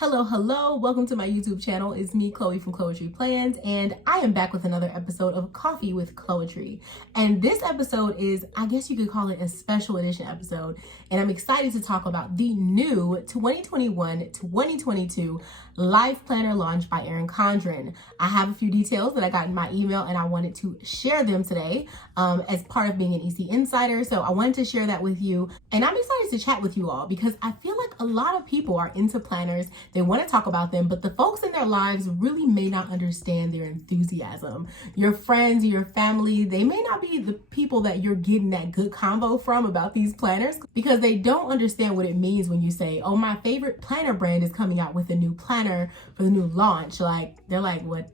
Hello, welcome to my YouTube channel. It's me, Chloe from Chloetry Plans, and I am back with another episode of Coffee with Chloetry. And this episode is, I guess you could call it a special edition episode, and I'm excited to talk about the new 2021-2022 LifePlanner launch by Erin Condren. I have a few details that I got in my email, and I wanted to share them today as part of being an EC Insider. So I wanted to share that with you, and I'm excited to chat with you all because I feel like a lot of people are into planners. They want to talk about them, but the folks in their lives really may not understand their enthusiasm. Your friends, your family, they may not be the people that you're getting that good convo from about these planners because they don't understand what it means when you say, oh, my favorite planner brand is coming out with a new planner for the new launch. They're like, what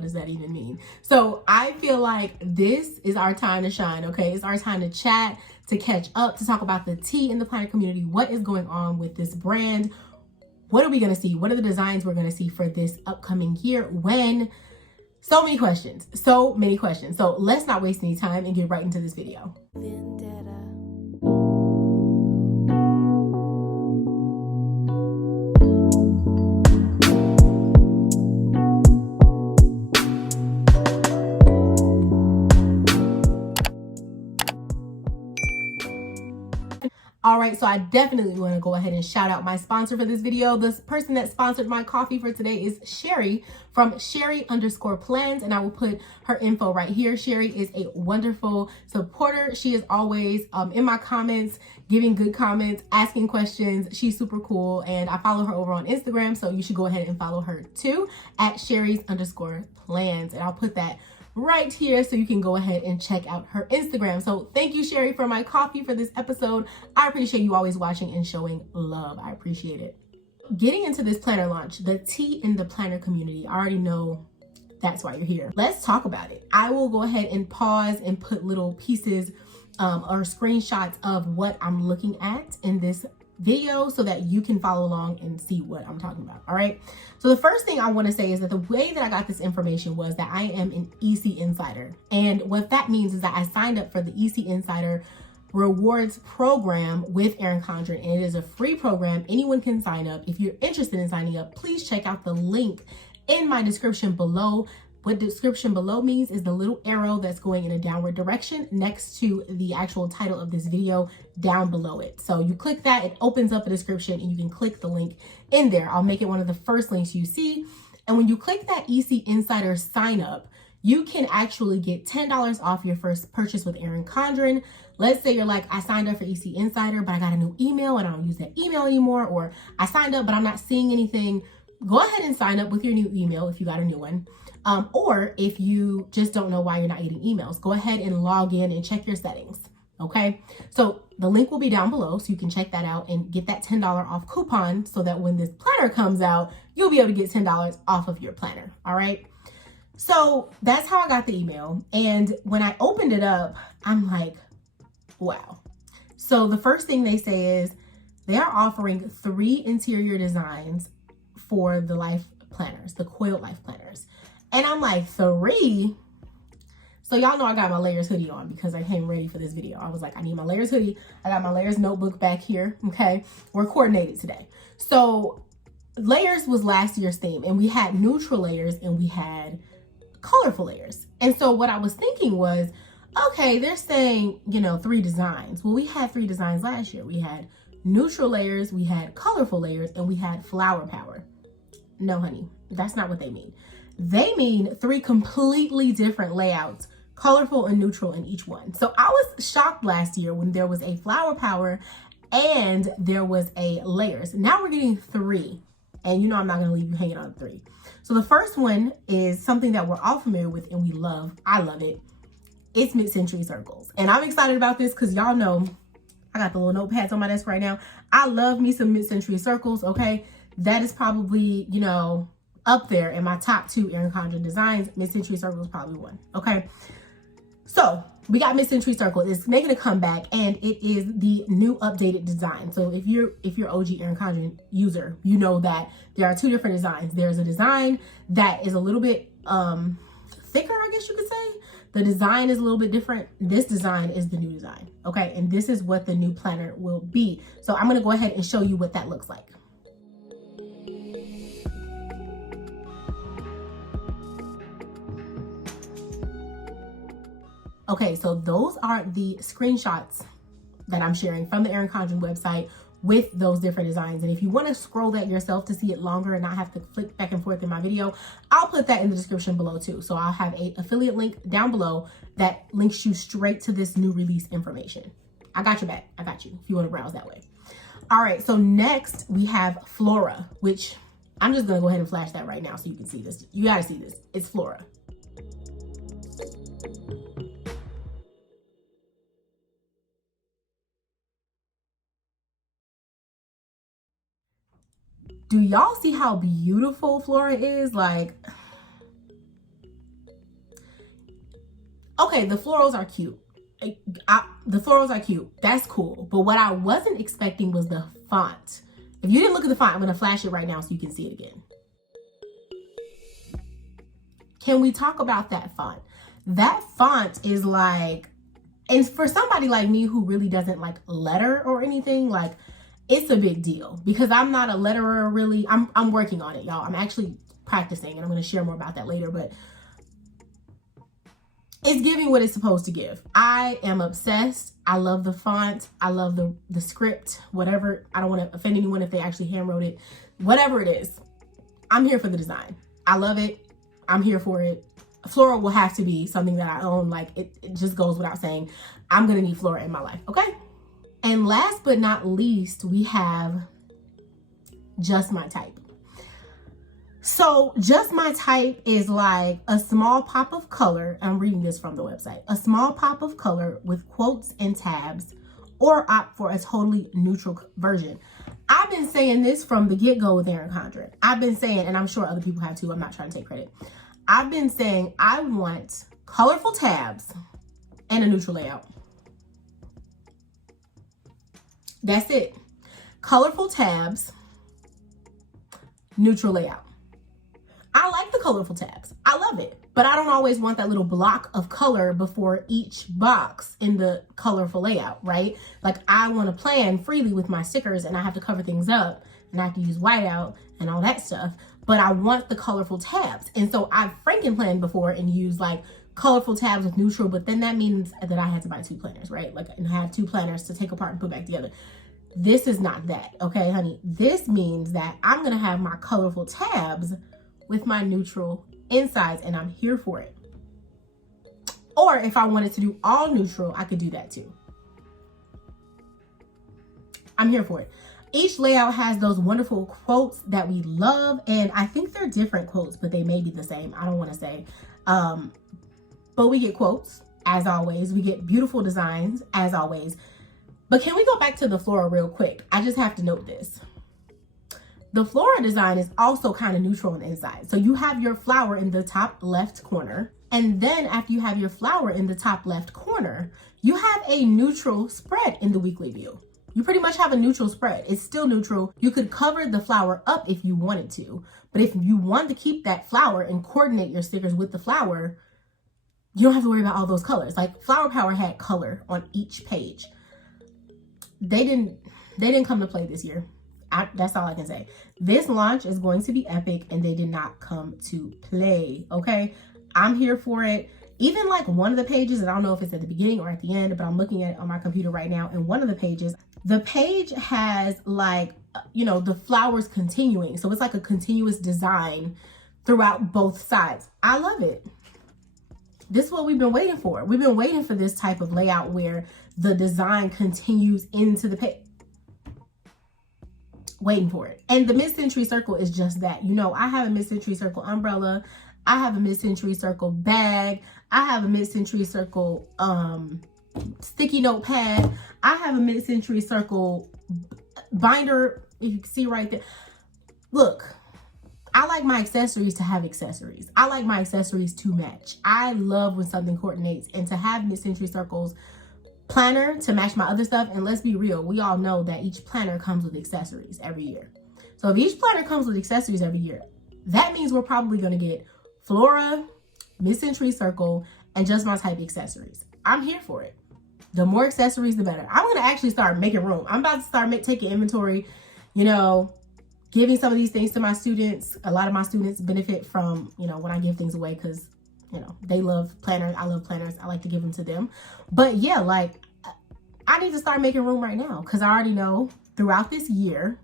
does that even mean? So I feel like this is our time to shine, okay? It's our time to chat, to catch up, to talk about the tea in the planner community. What is going on with this brand? What are we going to see? What are the designs we're going to see for this upcoming year? When? So many questions. So let's not waste any time and get right into this video. All right, so I definitely want to go ahead and shout out my sponsor for this video. This person that sponsored my coffee for today is Sherry from Sherry_plans, and I will put her info right here. Sherry is a wonderful supporter. She is always in my comments, giving good comments, asking questions. She's super cool, and I follow her over on Instagram, so you should go ahead and follow her too at Sherry's_plans, and I'll put that right here so you can go ahead and check out her Instagram. So thank you, Sherry, for my coffee for this episode. I appreciate you always watching and showing love. I appreciate it. Getting into this planner launch, the tea in the planner community, I already know that's why you're here. Let's talk about it. I will go ahead and pause and put little pieces or screenshots of what I'm looking at in this video so that you can follow along and see what I'm talking about. All right. So the first thing I want to say is that the way that I got this information was that I am an EC Insider. And what that means is that I signed up for the EC Insider rewards program with Erin Condren, and it is a free program. Anyone can sign up. If you're interested in signing up, please check out the link in my description below. What description below means is the little arrow that's going in a downward direction next to the actual title of this video down below it. So you click that, it opens up a description, and you can click the link in there. I'll make it one of the first links you see. And when you click that EC Insider sign up, you can actually get $10 off your first purchase with Erin Condren. Let's say you're like, I signed up for EC Insider, but I got a new email and I don't use that email anymore, or I signed up, but I'm not seeing anything. Go ahead and sign up with your new email if you got a new one. Or if you just don't know why you're not getting emails, go ahead and log in and check your settings. Okay. So the link will be down below so you can check that out and get that $10 off coupon so that when this planner comes out, you'll be able to get $10 off of your planner. All right. So that's how I got the email. And when I opened it up, I'm like, wow. So the first thing they say is they are offering 3 interior designs for the life planners, the coiled life planners. And I'm like, 3? So y'all know I got my layers hoodie on because I came ready for this video. I was like, I need my layers hoodie. I got my layers notebook back here. Okay. We're coordinated today. So layers was last year's theme, and we had neutral layers and we had colorful layers. And so what I was thinking was, okay, they're saying, 3 designs. Well, we had 3 designs last year. We had neutral layers, we had colorful layers, and we had flower power. No, honey, that's not what they mean. They mean 3 completely different layouts, colorful and neutral in each one. So I was shocked last year when there was a flower power and there was a layers. Now we're getting 3. And I'm not going to leave you hanging on 3. So the first one is something that we're all familiar with and we love. I love it. It's mid-century circles. And I'm excited about this because y'all know I got the little notepads on my desk right now. I love me some mid-century circles. Okay. That is probably, up there in my top 2 Erin Condren designs. Mid-century circle is probably 1. Okay. So we got mid-century circle. It's making a comeback, and it is the new updated design. So if you're OG Erin Condren user, you know that there are 2 different designs. There's a design that is a little bit thicker, I guess you could say. The design is a little bit different. This design is the new design. Okay. And this is what the new planner will be. So I'm going to go ahead and show you what that looks like. Okay, so those are the screenshots that I'm sharing from the Erin Condren website with those different designs. And if you want to scroll that yourself to see it longer and not have to flick back and forth in my video, I'll put that in the description below too. So I'll have an affiliate link down below that links you straight to this new release information. I got your back. I got you if you want to browse that way. All right, so next we have Flora, which I'm just going to go ahead and flash that right now so you can see this. You got to see this. It's Flora. Do y'all see how beautiful Flora is? Like, okay, the florals are cute. The florals are cute. That's cool. But what I wasn't expecting was the font. If you didn't look at the font, I'm going to flash it right now so you can see it again. Can we talk about that font? That font is like, and for somebody like me who really doesn't like letter or anything, like, it's a big deal because I'm not a letterer really. I'm working on it, y'all. I'm actually practicing and I'm going to share more about that later, but it's giving what it's supposed to give. I am obsessed. I love the font. I love the script, whatever. I don't want to offend anyone if they actually hand wrote it. Whatever it is, I'm here for the design. I love it. I'm here for it. Flora will have to be something that I own. Like it just goes without saying. I'm going to need Flora in my life. Okay. And last but not least, we have Just My Type. So Just My Type is like a small pop of color. I'm reading this from the website. A small pop of color with quotes and tabs, or opt for a totally neutral version. I've been saying this from the get-go with Erin Condren. I've been saying, and I'm sure other people have too, I'm not trying to take credit. I've been saying I want colorful tabs and a neutral layout. That's it. Colorful tabs, neutral layout. I like the colorful tabs. I love it. But I don't always want that little block of color before each box in the colorful layout, right? Like I want to plan freely with my stickers and I have to cover things up and I have to use whiteout and all that stuff. But I want the colorful tabs. And so I've franken planned before and used like colorful tabs with neutral, but then that means that I had to buy 2 planners, right? Like, and I have 2 planners to take apart and put back together. This is not that, okay, honey? This means that I'm going to have my colorful tabs with my neutral insides, and I'm here for it. Or if I wanted to do all neutral, I could do that too. I'm here for it. Each layout has those wonderful quotes that we love, and I think they're different quotes, but they may be the same. I don't want to say. But we get quotes, as always. We get beautiful designs, as always. But can we go back to the Flora real quick? I just have to note this. The Flora design is also kind of neutral on the inside. So you have your flower in the top left corner. And then after you have your flower in the top left corner, you have a neutral spread in the weekly view. You pretty much have a neutral spread. It's still neutral. You could cover the flower up if you wanted to. But if you want to keep that flower and coordinate your stickers with the flower, you don't have to worry about all those colors. Like Flower Power had color on each page. They didn't come to play this year. That's all I can say. This launch is going to be epic and they did not come to play, okay? I'm here for it. Even like one of the pages, and I don't know if it's at the beginning or at the end, but I'm looking at it on my computer right now. And one of the pages, the page has like, you know, the flowers continuing. So it's like a continuous design throughout both sides. I love it. This is what we've been waiting for. We've been waiting for this type of layout where the design continues into the page. Waiting for it. And the mid-century circle is just that. You know, I have a mid-century circle umbrella. I have a mid-century circle bag. I have a mid-century circle sticky note pad. I have a mid-century circle binder. You can see right there. Look, I like my accessories to have accessories. I like my accessories to match. I love when something coordinates, and to have mid-century circles planner to match my other stuff. And let's be real, we all know that each planner comes with accessories every year. So if each planner comes with accessories every year, that means we're probably going to get Flora, mid-century circle, and Just My Type accessories. I'm here for it. The more accessories, the better. I'm going to actually start making room. I'm about to start taking inventory, you know, giving some of these things to my students. A lot of my students benefit from, you know, when I give things away, because you know, they love planners. I love planners. I like to give them to them. But yeah, like I need to start making room right now because I already know throughout this year,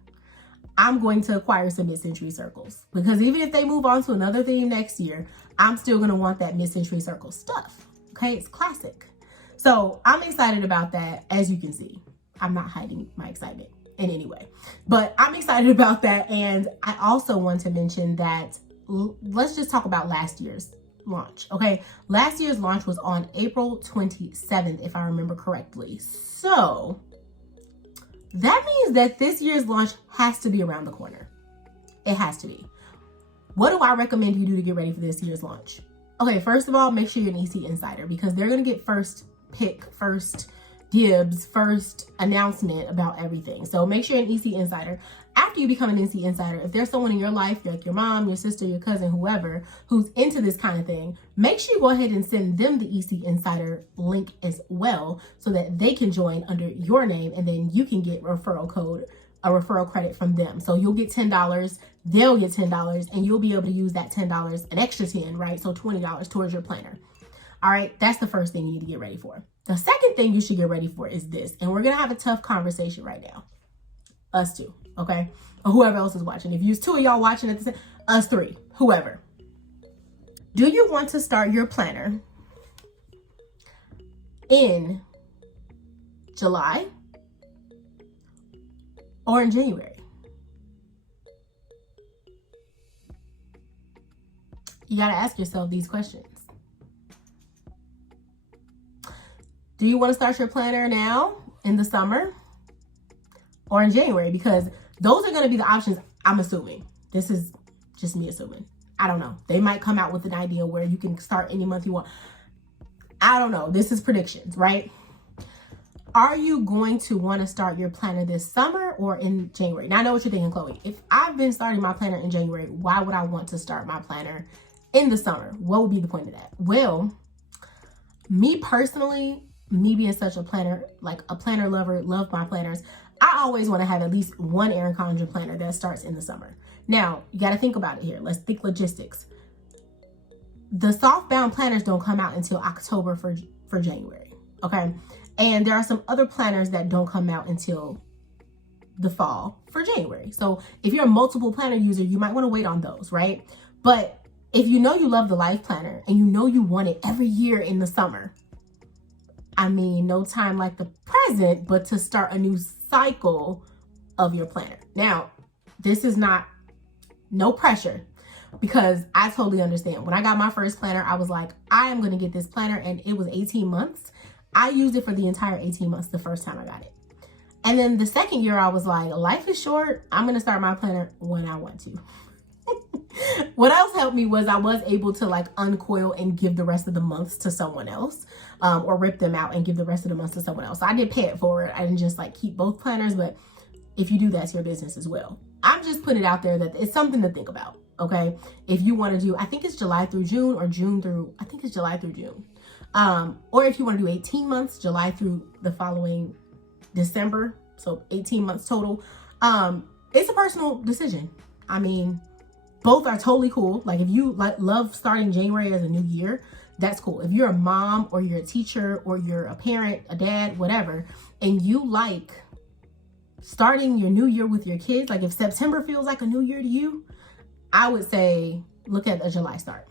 I'm going to acquire some mid-century circles because even if they move on to another theme next year, I'm still going to want that mid-century circle stuff. Okay. It's classic. So I'm excited about that. As you can see, I'm not hiding my excitement in any way, but I'm excited about that. And I also want to mention that let's just talk about last year's launch. Okay. Last year's launch was on April 27th, if I remember correctly. So that means that this year's launch has to be around the corner. It has to be. What do I recommend you do to get ready for this year's launch? Okay, first of all, make sure you're an EC Insider because they're going to get first pick, first dibs, first announcement about everything. So make sure you're an EC Insider. After you become an EC Insider, if there's someone in your life, like your mom, your sister, your cousin, whoever, who's into this kind of thing, make sure you go ahead and send them the EC Insider link as well so that they can join under your name and then you can get referral code, a referral credit from them. So you'll get $10, they'll get $10, and you'll be able to use that $10, an extra 10, right? So $20 towards your planner. All right, that's the first thing you need to get ready for. The second thing you should get ready for is this, and we're gonna have a tough conversation right now. Us two, okay? Or whoever else is watching. If you's two of y'all watching at the same, us three, whoever. Do you want to start your planner in July or in January? You gotta ask yourself these questions. Do you want to start your planner now in the summer or in January? Because those are going to be the options, I'm assuming. This is just me assuming. I don't know. They might come out with an idea where you can start any month you want. I don't know. This is predictions, right? Are you going to want to start your planner this summer or in January? Now I know what you're thinking, Chloe. If I've been starting my planner in January, why would I want to start my planner in the summer? What would be the point of that? Well, me personally, me being such a planner, like a planner lover, love my planners, I always want to have at least one Erin Condren planner that starts in the summer. Now, you got to think about it here. Let's think logistics. The soft-bound planners don't come out until October for January, okay? And there are some other planners that don't come out until the fall for January. So if you're a multiple planner user, you might want to wait on those, right? But if you know you love the LifePlanner and you know you want it every year in the summer, I mean, no time like the present, but to start a new cycle of your planner. Now, this is no pressure because I totally understand. When I got my first planner, I was like, I am going to get this planner, and it was 18 months. I used it for the entire 18 months the first time I got it. And then the second year, I was like, life is short. I'm going to start my planner when I want to. What else helped me was I was able to like uncoil and give the rest of the months to someone else, or rip them out and give the rest of the months to someone else. So I did pay it forward. I didn't just like keep both planners, but if you do, that's your business as well. I'm just putting it out there that it's something to think about. Okay. If you want to do, I think it's July through June or June through, I think it's July through June. Or if you want to do 18 months, July through the following December. So 18 months total. It's a personal decision. I mean, both are totally cool. Like if you love starting January as a new year, that's cool. If you're a mom or you're a teacher or you're a parent, a dad, whatever, and you like starting your new year with your kids, like if September feels like a new year to you, I would say look at a July start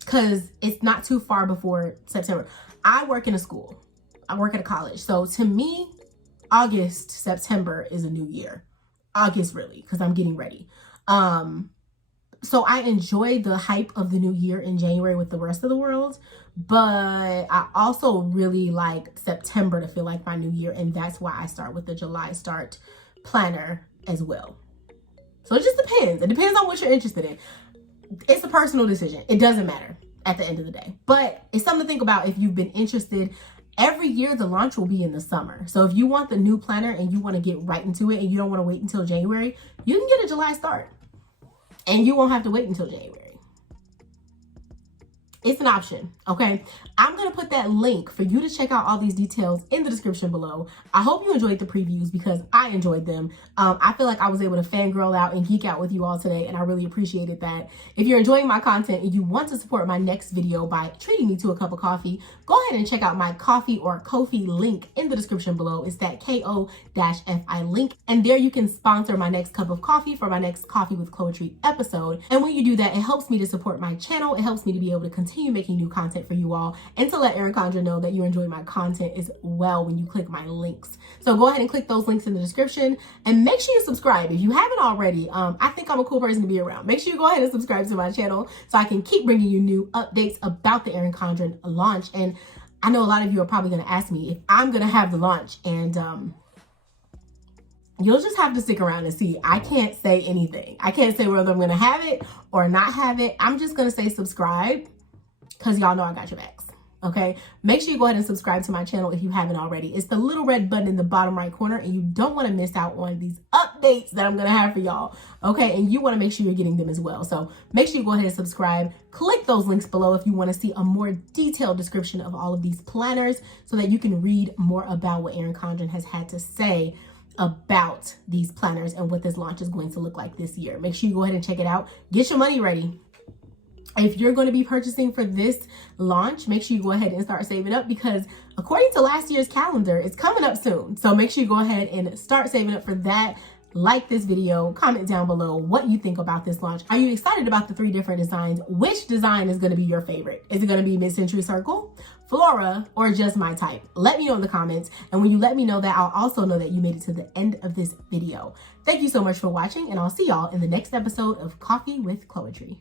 because it's not too far before September. I work in a school. I work at a college. So to me, August, September is a new year. August really, because I'm getting ready. So I enjoy the hype of the new year in January with the rest of the world, but I also really like September to feel like my new year. And that's why I start with the July start planner as well. So it just depends. It depends on what you're interested in. It's a personal decision. It doesn't matter at the end of the day, but it's something to think about if you've been interested. Every year the launch will be in the summer. So if you want the new planner and you want to get right into it and you don't want to wait until January, you can get a July start and you won't have to wait until January. It's an option, okay? I'm gonna put that link for you to check out all these details in the description below. I hope you enjoyed the previews because I enjoyed them. I feel like I was able to fangirl out and geek out with you all today, and I really appreciated that. If you're enjoying my content and you want to support my next video by treating me to a cup of coffee, go ahead and check out my Ko-fi or Ko-fi link in the description below. It's that Ko-fi link, and there you can sponsor my next cup of coffee for my next Coffee with Chloetry episode. And when you do that, it helps me to support my channel. It helps me to be able to continue making new content for you all, and to let Erin Condren know that you enjoy my content as well when you click my links. So go ahead and click those links in the description, and make sure you subscribe if you haven't already. I think I'm a cool person to be around. Make sure you go ahead and subscribe to my channel so I can keep bringing you new updates about the Erin Condren launch. And I know a lot of you are probably going to ask me if I'm going to have the launch, and you'll just have to stick around and see. I can't say anything. I can't say whether I'm going to have it or not have it. I'm just going to say subscribe, because y'all know I got your backs, okay? Make sure you go ahead and subscribe to my channel if you haven't already. It's the little red button in the bottom right corner, and you don't want to miss out on these updates that I'm going to have for y'all, okay? And you want to make sure you're getting them as well. So make sure you go ahead and subscribe. Click those links below if you want to see a more detailed description of all of these planners so that you can read more about what Erin Condren has had to say about these planners and what this launch is going to look like this year. Make sure you go ahead and check it out. Get your money ready. If you're going to be purchasing for this launch, make sure you go ahead and start saving up, because according to last year's calendar, it's coming up soon. So make sure you go ahead and start saving up for that. Like this video, comment down below what you think about this launch. Are you excited about the 3 different designs? Which design is going to be your favorite? Is it going to be Mid-Century Circle, Flora, or just my type? Let me know in the comments. And when you let me know that, I'll also know that you made it to the end of this video. Thank you so much for watching, and I'll see y'all in the next episode of Coffee with Chloetry.